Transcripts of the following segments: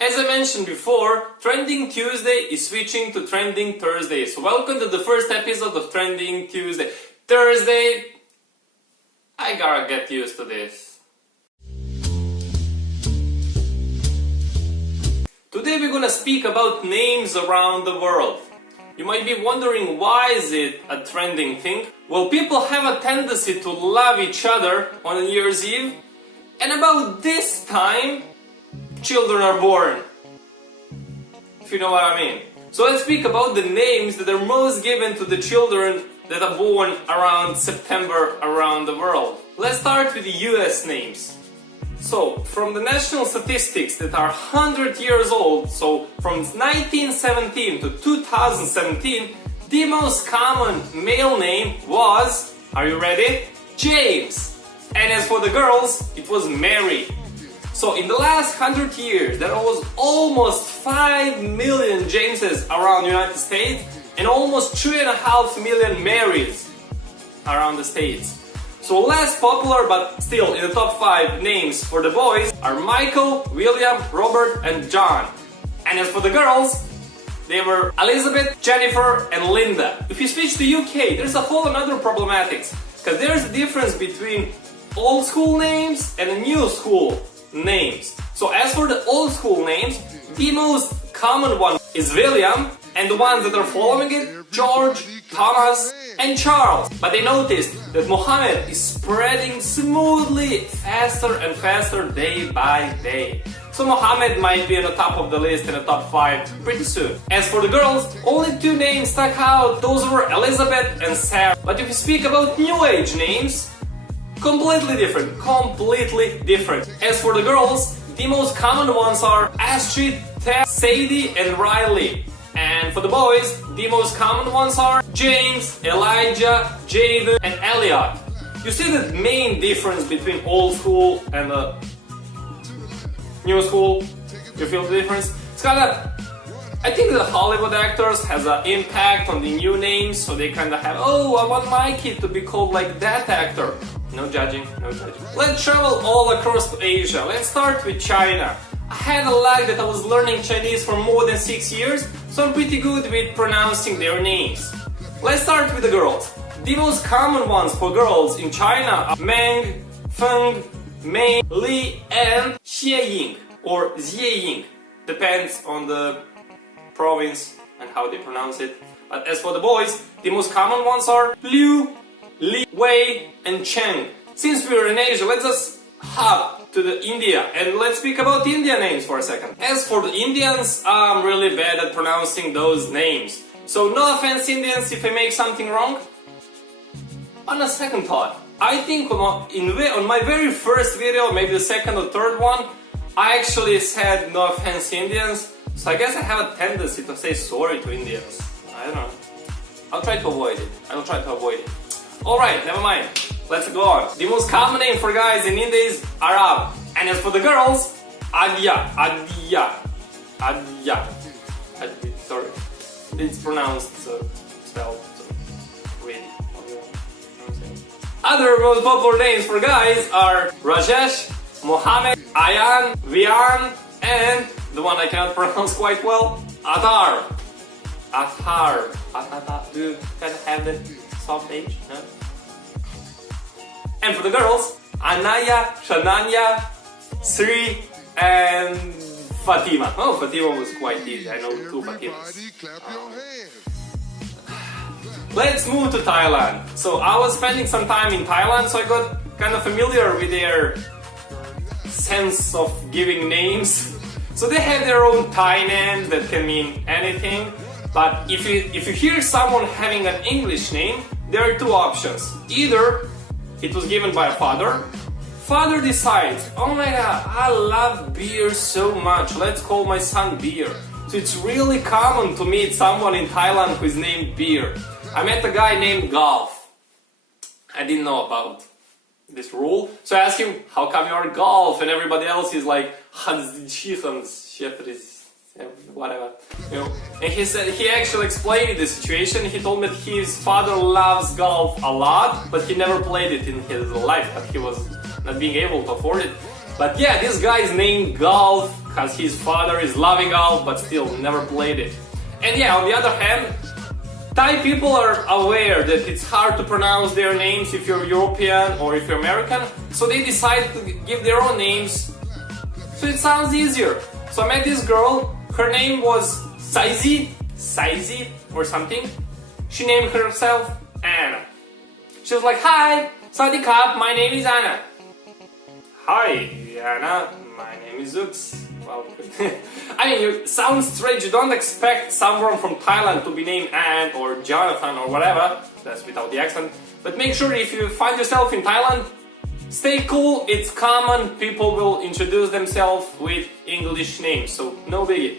As I mentioned before, Trending Tuesday is switching to Trending Thursday. So welcome to the first episode of Trending Tuesday. Thursday, I gotta get used to this. Today we're gonna speak about names around the world. You might be wondering, why is it a trending thing? Well, people have a tendency to love each other on New Year's Eve, and about this time, children are born. If you know what I mean. So let's speak about the names that are most given to the children that are born around September around the world. Let's start with the US names. So, from the national statistics that are 100 years old, so from 1917 to 2017, the most common male name was, are you ready? James. And as for the girls, it was Mary. So in the last 100 years, there was almost 5 million Jameses around the United States and almost 3.5 million Marys around the States. So less popular, but still in the top 5 names for the boys are Michael, William, Robert and John. And as for the girls, they were Elizabeth, Jennifer and Linda. If you switch to UK, there's a whole another problematics, because there's a difference between old school names and new school names. So as for the old school names, the most common one is William, and the ones that are following it, George, Thomas and Charles. But they noticed that Mohammed is spreading smoothly faster and faster day by day. So Mohammed might be on the top of the list in the top 5 pretty soon. As for the girls, only 2 names stuck out. Those were Elizabeth and Sarah. But if you speak about new age names, completely different. As for the girls, the most common ones are Astrid, Tess, Sadie and Riley. And for the boys, the most common ones are James, Elijah, Jaden and Elliot. You see the main difference between old school and new school? You feel the difference? It's kinda, I think the Hollywood actors has an impact on the new names, so they kinda have, oh, I want my kid to be called like that actor. No judging, no judging. Let's travel all across to Asia. Let's start with China. I had a luck that I was learning Chinese for more than 6 years, so I'm pretty good with pronouncing their names. Let's start with the girls. The most common ones for girls in China are Meng, Feng, Mei, Li and Xieying or Xieying. Depends on the province and how they pronounce it. But as for the boys, the most common ones are Liu, Li, Wei and Cheng. Since we're in Asia, let's just hop to the India and let's speak about Indian names for a second. As for the Indians, I'm really bad at pronouncing those names. So no offense Indians if I make something wrong. On a second thought, I think on my very first video, maybe the second or third one, I actually said no offense Indians. So I guess I have a tendency to say sorry to Indians. I don't know. I'll try to avoid it. Alright, never mind. Let's go on. The most common name for guys in India is Arab. And as for the girls, Adia. Sorry. It's pronounced, spelled, really. Other most popular names for guys are Rajesh, Mohammed, Ayan, Vian, and the one I cannot pronounce quite well, Atar. Do you kind of have the soft H? No? And for the girls, Anaya, Shananya, Sri, and Fatima. Oh, Fatima was quite easy. I know 2 Fatimas. Let's move to Thailand. So I was spending some time in Thailand, so I got kind of familiar with their sense of giving names. So they have their own Thai names that can mean anything. But if you hear someone having an English name, there are 2 options. Either it was given by a father. Father decides, oh my god, I love beer so much, let's call my son Beer. So it's really common to meet someone in Thailand who is named Beer. I met a guy named Golf. I didn't know about this rule. So I asked him, how come you are Golf? And everybody else is like, whatever. You know? And he said, he actually explained the situation. He told me that his father loves golf a lot, but he never played it in his life, but he was not being able to afford it. But yeah, this guy's named Golf because his father is loving golf but still never played it. And yeah, on the other hand, Thai people are aware that it's hard to pronounce their names if you're European or if you're American, so they decide to give their own names so it sounds easier. So I met this girl, her name was Saizi or something. She named herself Anna. She was like, "Hi, Sawadee Krap, my name is Anna." "Hi, Anna, my name is Zux." Well, I mean, it sounds strange. You don't expect someone from Thailand to be named Anne or Jonathan or whatever. That's without the accent. But make sure if you find yourself in Thailand, stay cool. It's common. People will introduce themselves with English names, so no biggie.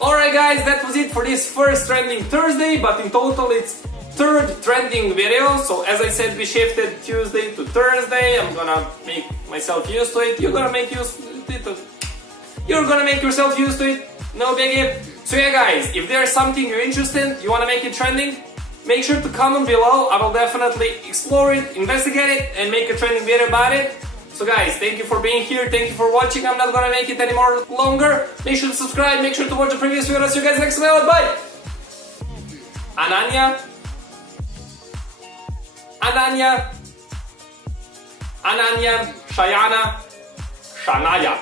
Alright guys, that was it for this first trending Thursday, but in total it's third trending video. So as I said, we shifted Tuesday to Thursday. I'm gonna make myself used to it. You're gonna make yourself used to it. No biggie. So yeah guys, if there's something you're interested in, you wanna make it trending, make sure to comment below. I will definitely explore it, investigate it, and make a trending video about it. So guys, thank you for being here, thank you for watching. I'm not gonna make it any more longer. Make sure to subscribe, make sure to watch the previous video. I'll see you guys next video. Bye! Ananya, Shayana, Shanaya.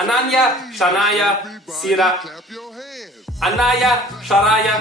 Ananya, Shanaya, Sira. Anaya, Sharaya.